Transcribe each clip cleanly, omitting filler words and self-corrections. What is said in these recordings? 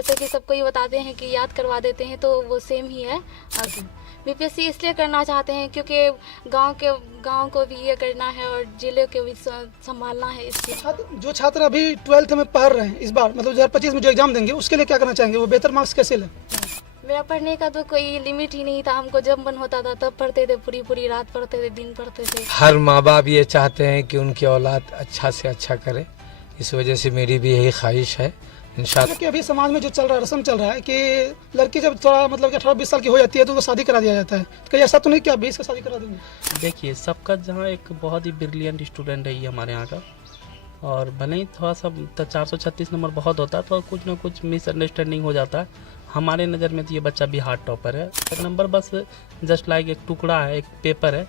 जैसे कि सबको ये बताते हैं कि याद करवा देते हैं, तो वो सेम ही है। बीपीएससी इसलिए करना चाहते हैं क्योंकि गांव को भी ये करना है और जिले को भी संभालना है। इसलिए जो छात्र अभी 12th में पढ़ रहे हैं इस बार मतलब 2025 में जो एग्जाम देंगे उसके लिए क्या करना चाहेंगे, वो बेहतर मार्क्स कैसे लें? मेरा पढ़ने का तो कोई लिमिट ही नहीं था, हमको जब मन होता था तब पढ़ते थे, पूरी रात पढ़ते थे, दिन पढ़ते थे। हर माँ बाप ये चाहते हैं कि उनकी औलाद अच्छा से अच्छा करे, इस वजह से मेरी भी यही ख्वाहिश है इंशाल्लाह। कि अभी समाज में जो चल रहा है, रस्म चल रहा है कि लड़की जब थोड़ा मतलब 18-20 साल की हो जाती है तो उसको शादी करा दिया जाता है, तो कहीं ऐसा तो नहीं कि आप 20 का शादी करा देंगे? देखिए, सबका जहाँ एक बहुत ही ब्रिलियंट स्टूडेंट है ये हमारे यहाँ का, और भले ही थोड़ा सा 436 नंबर बहुत होता है तो कुछ ना कुछ मिसअंडरस्टैंडिंग हो जाता है। हमारे नज़र में तो ये बच्चा भी हार्ड टॉपर है। नंबर बस जस्ट लाइक एक टुकड़ा है, एक पेपर है,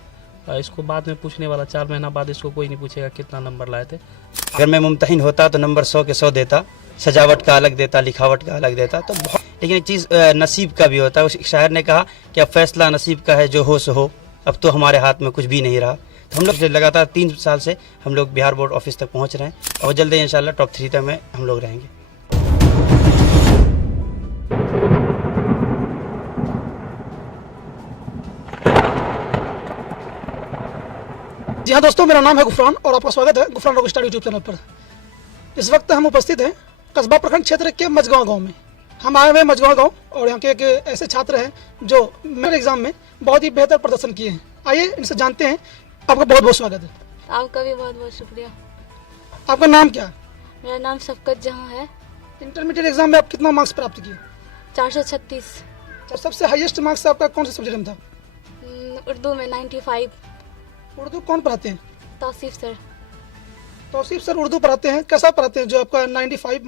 इसको बाद में पूछने वाला, 4 महीना बाद इसको कोई नहीं पूछेगा कितना नंबर लाए थे। अगर मैं मुमतहिन होता तो नंबर 100 के 100 देता, सजावट का अलग देता, लिखावट का अलग देता, तो बहुत। लेकिन एक चीज़ नसीब का भी होता है। उस शायर ने कहा कि अब फैसला नसीब का है, जो हो सो हो, अब तो हमारे हाथ में कुछ भी नहीं रहा। तो हम लोग लगातार 3 साल से हम लोग बिहार बोर्ड ऑफिस तक पहुंच रहे हैं और जल्द ही इंशाल्लाह टॉप 3 तक में हम लोग रहेंगे। जी हाँ दोस्तों, मेरा नाम है गुफरान और आपका स्वागत है Gufran rock star YouTube channel पर। इस वक्त हम उपस्थित हैं कस्बा प्रखंड क्षेत्र के मझगांव गांव में। हम आए हुए हैं मझगांव गांव और यहाँ के एक ऐसे छात्र हैं जो मेरे एग्जाम में बहुत ही बेहतर प्रदर्शन किए हैं। आइए इनसे जानते हैं। आपका बहुत बहुत स्वागत है। आपका भी बहुत बहुत शुक्रिया। आपका नाम क्या है? मेरा नाम शफकत जहाँ है। इंटरमीडिएट एग्जाम में आप कितना मार्क्स प्राप्त किए? 436। तो सबसे हाईएस्ट मार्क्स आपका कौन से सब्जेक्ट में था? उर्दू में 95। उर्दू कौन पढ़ाते हैं? तौसीफ सर। तौसीफ सर उर्दू पढ़ाते हैं। कैसा पढ़ाते हैं जो आपका 95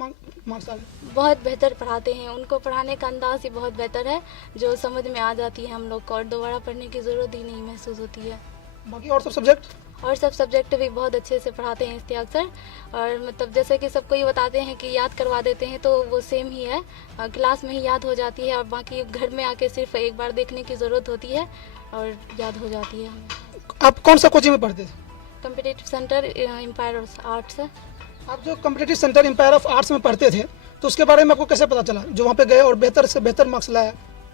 मार्क्स आ गए? बहुत बेहतर पढ़ाते हैं, उनको पढ़ाने का अंदाज ही बहुत बेहतर है, जो समझ में आ जाती है हम लोग को और दोबारा पढ़ने की ज़रूरत ही नहीं महसूस होती है। बाकी और सब सब्जेक्ट? और सब सब्जेक्ट भी बहुत अच्छे से पढ़ाते हैं इश्तियाक सर। और मतलब जैसे कि सबको ये बताते हैं कि याद करवा देते हैं, तो वो सेम ही है, क्लास में ही याद हो जाती है और बाकी घर में आके सिर्फ एक बार देखने की ज़रूरत होती है और याद हो जाती है हमें। आप कौन सा कोचिंग में पढ़ते थे? Competitive centre Empire of Arts. आप जो competitive centre Empire of Arts में पढ़ते थे तो उसके बारे में आपको कैसे पता चला जो वहाँ पे गए और बेहतर से बेहतर मार्क्स लाया?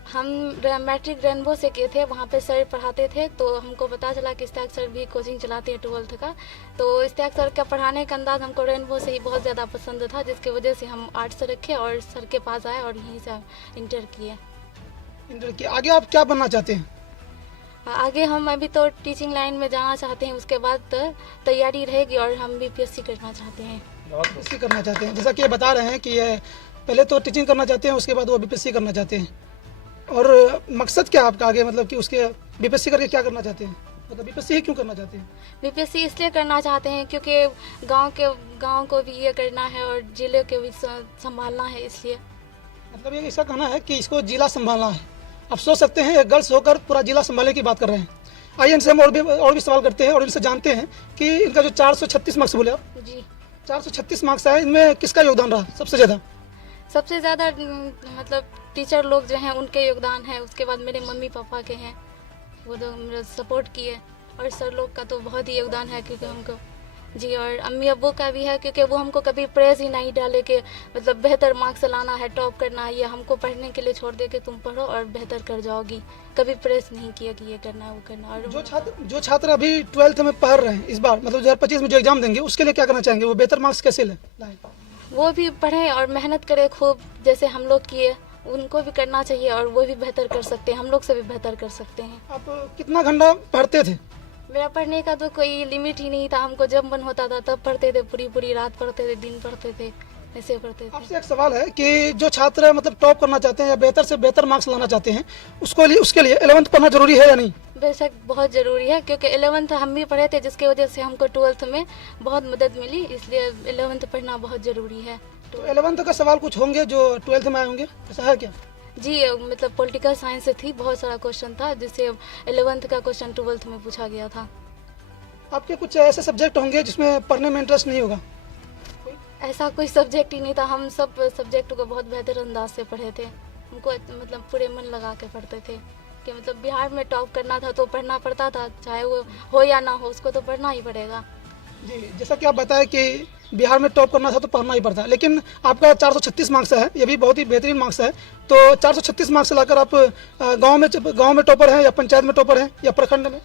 हम मैट्रिक रेनबो से किए थे, वहाँ पे सर पढ़ाते थे, तो हमको पता चला कि इश्तियाक सर भी कोचिंग चलाते हैं 12th का। तो इश्तियाक सर का पढ़ाने का अंदाज हमको रेनबो से ही बहुत ज़्यादा पसंद था, जिसकी वजह से हम आर्ट्स रखे और सर के पास आए और यहीं से इंटर किए। इंटर किए। आगे आप क्या बनना चाहते हैं? आगे हम अभी तो टीचिंग लाइन में जाना चाहते हैं, उसके बाद तैयारी रहेगी और हम बीपीएससी करना चाहते हैं। बीपीएससी करना चाहते हैं, जैसा कि ये बता रहे हैं कि ये पहले तो टीचिंग करना चाहते हैं, उसके बाद वो बीपीएससी करना चाहते हैं। और मकसद क्या आपका आगे, मतलब कि उसके बीपीएससी करके क्या करना चाहते हैं, मतलब बीपीएससी ही क्यों करना चाहते हैं? बीपीएससी इसलिए करना चाहते हैं क्योंकि गांव को भी ये करना है और जिले को भी संभालना है, इसलिए। मतलब ये इसका कहना है कि इसको जिला संभालना है। आप सोच सकते हैं गर्ल्स होकर पूरा जिला संभालने की बात कर रहे हैं। आइए इनसे हम और भी सवाल करते हैं और इनसे जानते हैं कि इनका जो 436 मार्क्स बोले आप, जी 436 मार्क्स आए, इनमें किसका योगदान रहा सबसे ज़्यादा? सबसे ज़्यादा मतलब टीचर लोग जो हैं उनके योगदान है, उसके बाद मेरे मम्मी पापा के हैं, वो तो मेरा सपोर्ट किए, और सर लोग का तो बहुत ही योगदान है क्योंकि हमको, जी, और अम्मी अब्बू का भी है क्योंकि वो हमको कभी प्रेस ही नहीं डाले कि मतलब बेहतर मार्क्स लाना है, टॉप करना है, या हमको पढ़ने के लिए छोड़ दे कि तुम पढ़ो और बेहतर कर जाओगी। कभी प्रेस नहीं किया कि ये करना है वो करना। और जो छात्र अभी 12th में पढ़ रहे हैं इस बार मतलब 2025 में जो एग्जाम देंगे उसके लिए क्या करना चाहेंगे, वो बेहतर मार्क्स कैसे लाएं? वो भी पढ़ें और मेहनत करें खूब, जैसे हम लोग किए, उनको भी करना चाहिए और वो भी बेहतर कर सकते हैं, हम लोग से भी बेहतर कर सकते हैं। आप कितना घंटा पढ़ते थे? मेरा पढ़ने का तो कोई लिमिट ही नहीं था, हमको जब मन होता था तब पढ़ते थे, पूरी रात पढ़ते थे, दिन पढ़ते थे, ऐसे पढ़ते थे। आपसे एक सवाल है कि जो छात्र मतलब टॉप करना चाहते हैं या बेहतर से बेहतर मार्क्स लाना चाहते हैं, उसके लिए 11th पढ़ना जरूरी है या नहीं? बेशक बहुत ज़रूरी है, क्योंकि 11th हम भी पढ़े थे, जिसकी वजह से हमको 12th में बहुत मदद मिली, इसलिए 11th पढ़ना बहुत ज़रूरी है। तो 11th का सवाल कुछ होंगे जो 12th में आए होंगे, ऐसा है क्या? जी, मतलब पॉलिटिकल साइंस से थी, बहुत सारा क्वेश्चन था जिससे 11th का क्वेश्चन 12th में पूछा गया था। आपके कुछ ऐसे सब्जेक्ट होंगे जिसमें पढ़ने में इंटरेस्ट नहीं होगा? ऐसा कोई सब्जेक्ट ही नहीं था, हम सब सब्जेक्ट को बहुत बेहतर अंदाज से पढ़े थे, हमको मतलब पूरे मन लगा के पढ़ते थे कि मतलब बिहार में टॉप करना था तो पढ़ना पड़ता था, चाहे वो हो या ना हो, उसको तो पढ़ना ही पड़ेगा। जी, जैसा कि आप बताएं कि बिहार में टॉप करना था तो पढ़ना ही पड़ता, लेकिन आपका 436 मार्क्स है, ये भी बहुत ही बेहतरीन मार्क्स है। तो 436 मार्क्स लाकर आप गांव में टॉपर हैं या पंचायत में टॉपर हैं या प्रखंड में?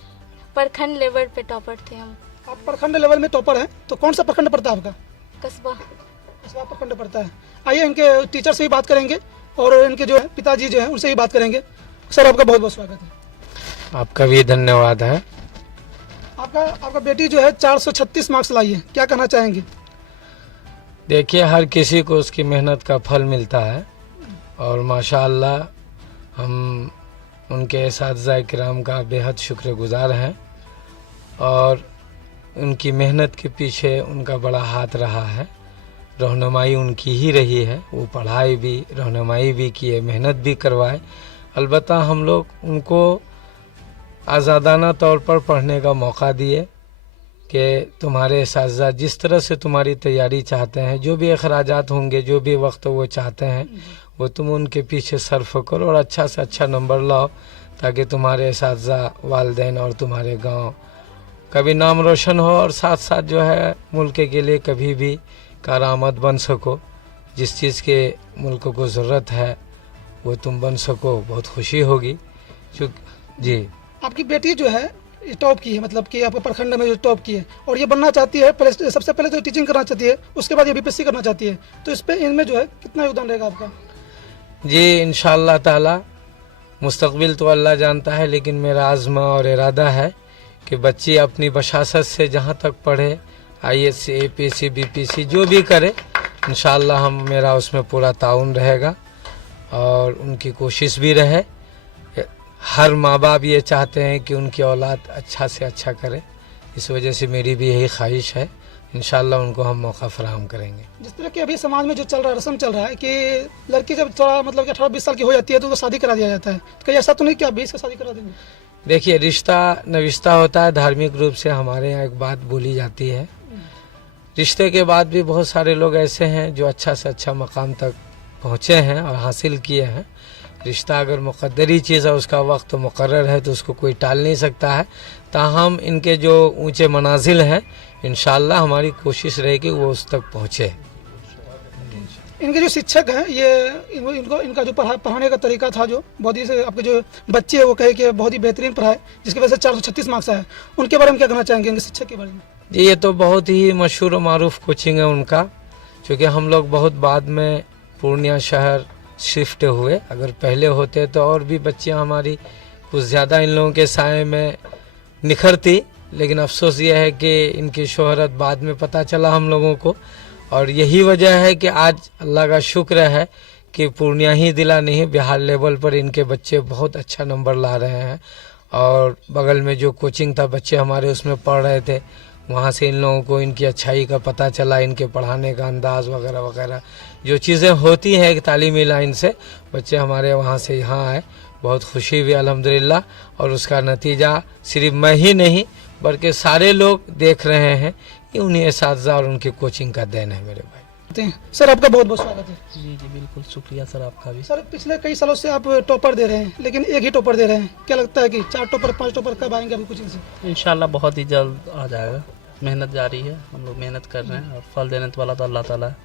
प्रखंड लेवल पे टॉपर थे हम। आप प्रखंड लेवल में टॉपर हैं, तो कौन सा प्रखंड पड़ता है आपका? कस्बा। कस्बा प्रखंड पड़ता है। आइए इनके टीचर से भी बात करेंगे और इनके जो है पिताजी जो हैं उनसे भी बात करेंगे। सर आपका बहुत बहुत स्वागत है। आपका भी धन्यवाद है। आपका बेटी जो है 436 मार्क्स लाई है, क्या कहना चाहेंगे? देखिए, हर किसी को उसकी मेहनत का फल मिलता है और माशाअल्लाह हम उनके एसातिज़ा किराम का बेहद शुक्रगुजार हैं और उनकी मेहनत के पीछे उनका बड़ा हाथ रहा है। रहनुमाई उनकी ही रही है, वो पढ़ाई भी, रहनुमाई भी किए, मेहनत भी करवाए। अलबत्ता हम लोग उनको आज़ादाना तौर पर पढ़ने का मौका दिए कि तुम्हारे एसातिज़ा जिस तरह से तुम्हारी तैयारी चाहते हैं, जो भी अखराजात होंगे, जो भी वक्त वो चाहते हैं, वो तुम उनके पीछे सर्फ करो और अच्छा से अच्छा नंबर लाओ, ताकि तुम्हारे एसातिज़ा, वालिदैन और तुम्हारे गांव कभी नाम रोशन हो और साथ साथ जो है मुल्क के लिए कभी भी कारआमद बन सको। जिस चीज़ के मुल्क को ज़रूरत है वो तुम बन सको, बहुत खुशी होगी। जी, आपकी बेटी जो है टॉप की है, मतलब कि आपके प्रखंड में जो टॉप की है और ये बनना चाहती है, पहले सबसे पहले तो टीचिंग करना चाहती है, उसके बाद ये बीपीएससी करना चाहती है, तो इस पे इनमें जो है कितना योगदान रहेगा आपका? जी, इंशाअल्लाह ताला मुस्तकबिल तो अल्लाह जानता है, लेकिन मेरा आज़्म और इरादा है कि बच्ची अपनी बशासत से जहाँ तक पढ़े, IAS, APSC, BPSC जो भी करे, इंशाअल्लाह मेरा उसमें पूरा ताउन रहेगा और उनकी कोशिश भी रहे। हर माँ बाप ये चाहते हैं कि उनकी औलाद अच्छा से अच्छा करे, इस वजह से मेरी भी यही ख्वाहिश है। इंशाअल्लाह उनको हम मौका फराहम करेंगे। जिस तरह के अभी समाज में जो चल रहा है, रस्म चल रहा है कि लड़की जब थोड़ा मतलब कि 18-20 साल की हो जाती है तो उसको शादी करा दिया जाता है, तो कहीं ऐसा तो नहीं कि आप 20 का शादी करा देंगे? देखिए, रिश्ता नविश्ता होता है। धार्मिक रूप से हमारे यहाँ एक बात बोली जाती है, रिश्ते के बाद भी बहुत सारे लोग ऐसे हैं जो अच्छा से अच्छा मकाम तक पहुँचे हैं और हासिल किए हैं। रिश्ता अगर मुक़द्दरी चीज़ है, उसका वक्त मुकर्रर है, तो उसको कोई टाल नहीं सकता है। ताहम इनके जो ऊंचे मनाजिल हैं, इंशाअल्लाह हमारी कोशिश रहेगी वो उस तक पहुँचे। इनके जो शिक्षक हैं, ये इनका जो पढ़ाने का तरीका था, जो बहुत ही आपके जो बच्चे हैं वो कहे कि बहुत ही बेहतरीन पढ़ाए, जिसकी वजह से 436 मार्क्स आए, उनके बारे में क्या कहना चाहेंगे, इनके शिक्षक के बारे में? जी, ये तो बहुत ही मशहूर और मारूफ कोचिंग है उनका, क्योंकि हम लोग बहुत बाद में पूर्णिया शहर शिफ्ट हुए। अगर पहले होते तो और भी बच्चियां हमारी कुछ ज़्यादा इन लोगों के साए में निखरती, लेकिन अफसोस ये है कि इनकी शोहरत बाद में पता चला हम लोगों को, और यही वजह है कि आज अल्लाह का शुक्र है कि पूर्णिया ही दिला नहीं, बिहार लेवल पर इनके बच्चे बहुत अच्छा नंबर ला रहे हैं। और बगल में जो कोचिंग था, बच्चे हमारे उसमें पढ़ रहे थे, वहाँ से इन लोगों को इनकी अच्छाई का पता चला, इनके पढ़ाने का अंदाज़ वगैरह वगैरह जो चीज़ें होती हैं एक तालीमी लाइन से, बच्चे हमारे वहाँ से यहाँ आए, बहुत खुशी हुई अल्हम्दुलिल्लाह। और उसका नतीजा सिर्फ मैं ही नहीं बल्कि सारे लोग देख रहे हैं, ये उन्हीं एसातिज़ा और उनकी कोचिंग का देन है मेरे भाई। सर आपका बहुत बहुत स्वागत है। जी जी बिल्कुल, शुक्रिया सर आपका भी। सर पिछले कई सालों से आप टॉपर दे रहे हैं, लेकिन एक ही टॉपर दे रहे हैं, क्या लगता है कि 4 टॉपर 5 टॉपर कब आएंगे अभी कोचिंग से? इंशाल्लाह बहुत ही जल्द आ जाएगा। मेहनत जारी है, हम लोग मेहनत कर रहे हैं और फल देने वाला तो अल्लाह ताला है।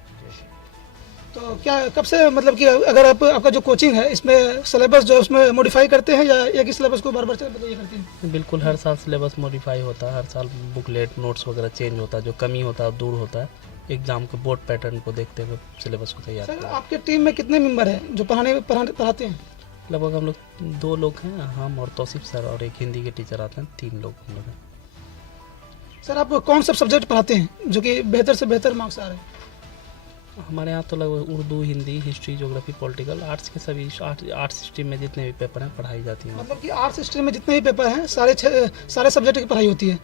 तो क्या कब से मतलब कि अगर आपका जो कोचिंग है इसमें सिलेबस जो है उसमें मॉडिफाई करते हैं या एक ही सिलेबस को बार बार करते हैं? बिल्कुल, हर साल सिलेबस मॉडिफाई होता है, हर साल बुकलेट नोट्स वगैरह चेंज होता है, जो कमी होता है दूर होता है, एग्जाम के बोर्ड पैटर्न को देखते हुए सिलेबस को तैयार सर करते हैं। आपके टीम में कितने मेंबर हैं जो पढ़ाते हैं? लगभग हम लोग 2 लोग हैं, हम और तौसीफ सर, और एक हिंदी के टीचर आते हैं, 3 लोग हम लोग हैं। सर आप कौन सा सब्जेक्ट पढ़ाते हैं जो कि बेहतर से बेहतर मार्क्स आ रहे हैं? हमारे यहाँ तो लगभग Urdu, Hindi, history, geography, political, arts के सभी आर्ट्स स्ट्रीम में जितने भी पेपर हैं पढ़ाई जाती हैं। मतलब कि आर्ट्स स्ट्रीम में जितने भी पेपर हैं सारे सब्जेक्ट की पढ़ाई होती है।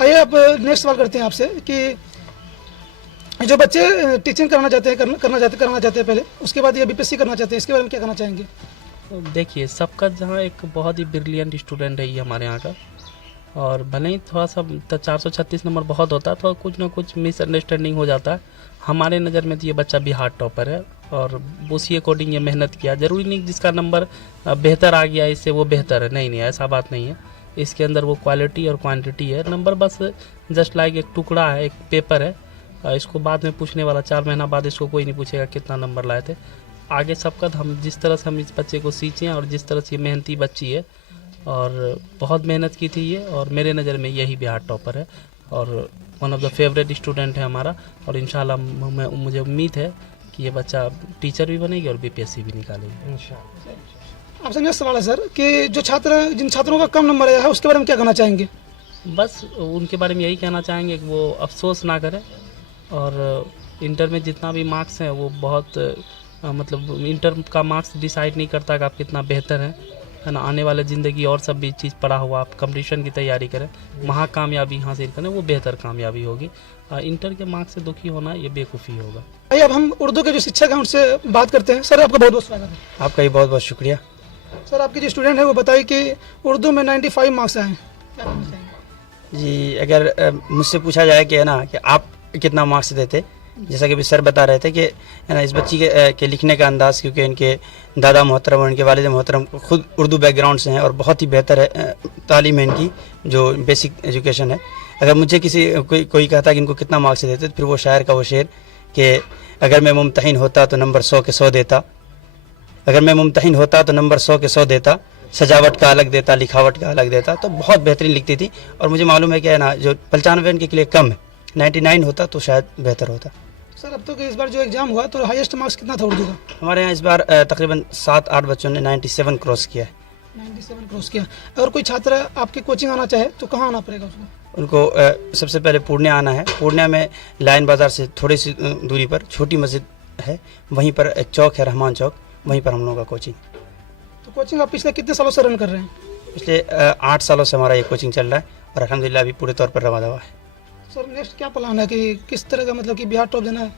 आइए अब नेक्स्ट सवाल करते हैं आपसे कि जो बच्चे टीचिंग कराना चाहते हैं पहले, उसके बाद ये बीपीएससी करना चाहते हैं, इसके बारे में क्या कहना चाहेंगे? देखिए, सबका जहाँ एक बहुत ही ब्रिलियंट स्टूडेंट है ये हमारे यहाँ का, और भले ही थोड़ा सा 436 नंबर बहुत होता है, तो कुछ ना कुछ मिसअंडरस्टैंडिंग हो जाता है। हमारे नज़र में तो ये बच्चा बिहार टॉपर है और उसी अकॉर्डिंग ये मेहनत किया। ज़रूरी नहीं जिसका नंबर बेहतर आ गया इससे वो बेहतर है, नहीं, ऐसा बात नहीं है। इसके अंदर वो क्वालिटी और क्वांटिटी है। नंबर बस जस्ट लाइक एक टुकड़ा है, एक पेपर है, इसको बाद में पूछने वाला, 4 महीना बाद इसको कोई नहीं पूछेगा कितना नंबर लाए थे। आगे सबका हम जिस तरह से हम इस बच्चे को सींचे और जिस तरह से ये मेहनती बच्ची है और बहुत मेहनत की थी ये, और मेरे नज़र में यही बिहार टॉपर है और one of the favourite student है हमारा। और इंशाल्लाह मुझे उम्मीद है कि ये बच्चा टीचर भी बनेगी और बीपीएससी भी निकालेगी इंशाल्लाह। आपसे मेरा सवाल है सर कि जो जिन छात्रों का कम नंबर आया है उसके बारे में क्या कहना चाहेंगे? बस उनके बारे में यही कहना चाहेंगे कि वो अफसोस ना करें और इंटर में जितना भी मार्क्स हैं वो बहुत मतलब इंटर का मार्क्स डिसाइड नहीं करता कि आप कितना बेहतर है ना। आने वाले ज़िंदगी और सब भी चीज़ पढ़ा हुआ, आप कंपटीशन की तैयारी करें, वहाँ कामयाबी हासिल करें, वो बेहतर कामयाबी होगी। इंटर के मार्क्स से दुखी होना ये बेवकूफ़ी होगा। भाई अब हम उर्दू के जो शिक्षक हैं उनसे बात करते हैं। सर आपका बहुत बहुत स्वागत है। आपका भी बहुत बहुत शुक्रिया। सर आपके जो स्टूडेंट है वो बताइए कि उर्दू में 95 मार्क्स आए हैं, क्या कहना चाहेंगे? जी, अगर मुझसे पूछा जाए कि है ना कि आप कितना मार्क्स देते, जैसा कि अभी सर बता रहे थे कि है ना इस बच्ची के लिखने का अंदाज़, क्योंकि इनके दादा मोहतरम और इनके वालिद मोहतरम खुद उर्दू बैकग्राउंड से हैं और बहुत ही बेहतर है तालीम है इनकी, जो बेसिक एजुकेशन है। अगर मुझे कोई कहता कि इनको कितना मार्क्स देते तो फिर वो शायर का वो शेर कि अगर मैं मुमतहिन होता तो नंबर 100 के 100 देता, अगर मैं मुमतहिन होता तो नंबर 100 के 100 देता, सजावट का अलग देता, लिखावट का अलग देता। तो बहुत बेहतरीन लिखती थी और मुझे मालूम है कि है ना जो 95 इनके लिए कम है, 99 होता तो शायद बेहतर होता। सर अब तो कि इस बार जो एग्जाम हुआ तो हाईएस्ट मार्क्स कितना था उर्दू का? हमारे यहाँ इस बार तकरीबन 7-8 बच्चों ने 97 क्रॉस किया है। 97 क्रॉस किया। अगर कोई छात्र आपकी कोचिंग आना चाहे तो कहाँ आना पड़ेगा उसको? उनको सबसे पहले पूर्णिया आना है। पूर्णिया में लाइन बाज़ार से थोड़ी सी दूरी पर छोटी मस्जिद है, वहीं पर एक चौक है रहमान चौक, वहीं पर हम लोगों का कोचिंग। तो कोचिंग आप पिछले कितने सालों से रन कर रहे हैं? पिछले 8 सालों से हमारा ये कोचिंग चल रहा है और अल्हम्दुलिल्लाह अभी पूरे तौर पर रवा दवा है। सर नेक्स्ट क्या प्लान है कि किस तरह का मतलब कि बिहार टॉप देना है?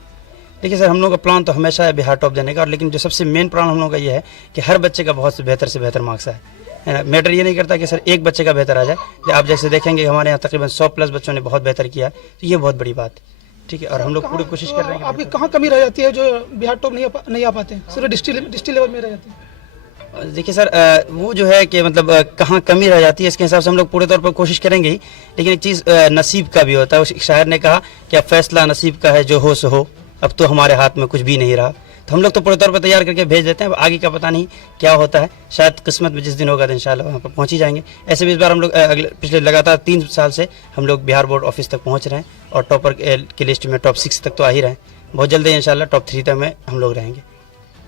देखिए सर, हम लोग का प्लान तो हमेशा है बिहार टॉप देने का, और लेकिन जो सबसे मेन प्लान हम लोग का ये है कि हर बच्चे का बहुत से बेहतर मार्क्स है ना। मैटर ये नहीं करता कि सर एक बच्चे का बेहतर आ जाए। आप जैसे देखेंगे हमारे यहाँ तकरीबन 100+ बच्चों ने बहुत बेहतर किया, तो ये बहुत बड़ी बात है। ठीक है, और हम लोग पूरी कोशिश कर रहे हैं। आपकी कहाँ कमी रह जाती है जो बिहार टॉप नहीं आ पाते, सिर्फ डिस्ट्रिक्ट लेवल में रह जाती है? देखिए सर, वो जो है कि मतलब कहाँ कमी रह जाती है इसके हिसाब से हम लोग पूरे तौर पर कोशिश करेंगे ही, लेकिन एक चीज़ नसीब का भी होता है। उस शायर ने कहा कि अब फैसला नसीब का है, जो हो सो हो, अब तो हमारे हाथ में कुछ भी नहीं रहा। तो हम लोग तो पूरे तौर पर तैयार करके भेज देते हैं, अब आगे का पता नहीं क्या होता है। शायद किस्मत में जिस दिन होगा तो इंशाल्लाह वहाँ पर पहुँच ही जाएंगे। ऐसे भी इस बार हम लोग पिछले लगातार 3 साल से हम लोग बिहार बोर्ड ऑफिस तक पहुँच रहे हैं और टॉपर की लिस्ट में टॉप 6 तक तो आ ही रहे हैं। बहुत जल्दी इंशाल्लाह टॉप 3 तक में हम लोग रहेंगे।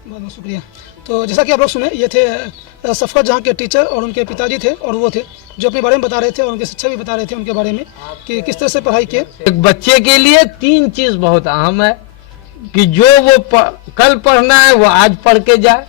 बहुत बहुत शुक्रिया। तो जैसा कि आप लोग सुने, ये थे सफकत जहाँ के टीचर और उनके पिताजी थे, और वो थे जो अपने बारे में बता रहे थे और उनके शिक्षक भी बता रहे थे उनके बारे में कि किस तरह से पढ़ाई किए। एक बच्चे के लिए 3 चीज बहुत अहम है कि जो वो कल पढ़ना है वो आज पढ़ के जाए,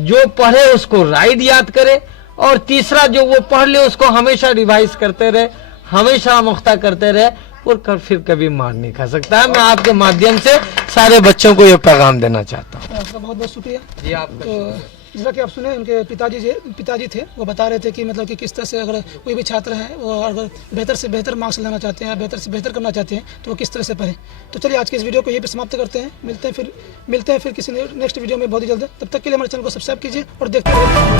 जो पढ़े उसको राइट याद करे, और तीसरा जो वो पढ़ ले उसको हमेशा रिवाइज करते रहे, हमेशा मुख्ता करते रहे, और फिर कभी मार नहीं खा सकता है। मैं आपके माध्यम से सारे बच्चों को ये पैगाम देना चाहता हूँ। आपका बहुत बहुत शुक्रिया जी आपका। तो जैसा कि आप सुने, उनके पिताजी थे, वो बता रहे थे कि मतलब कि किस तरह से अगर कोई भी छात्र है वो अगर बेहतर से बेहतर मार्क्स लाना चाहते हैं, बेहतर से बेहतर करना चाहते हैं, तो वो किस तरह से पढ़ें। तो चलिए आज के इस वीडियो को यहीं पर समाप्त करते हैं। मिलते हैं फिर किसी नेक्स्ट वीडियो में बहुत ही जल्द। तब तक के लिए हमारे चैनल को सब्सक्राइब कीजिए और देखते रहिए।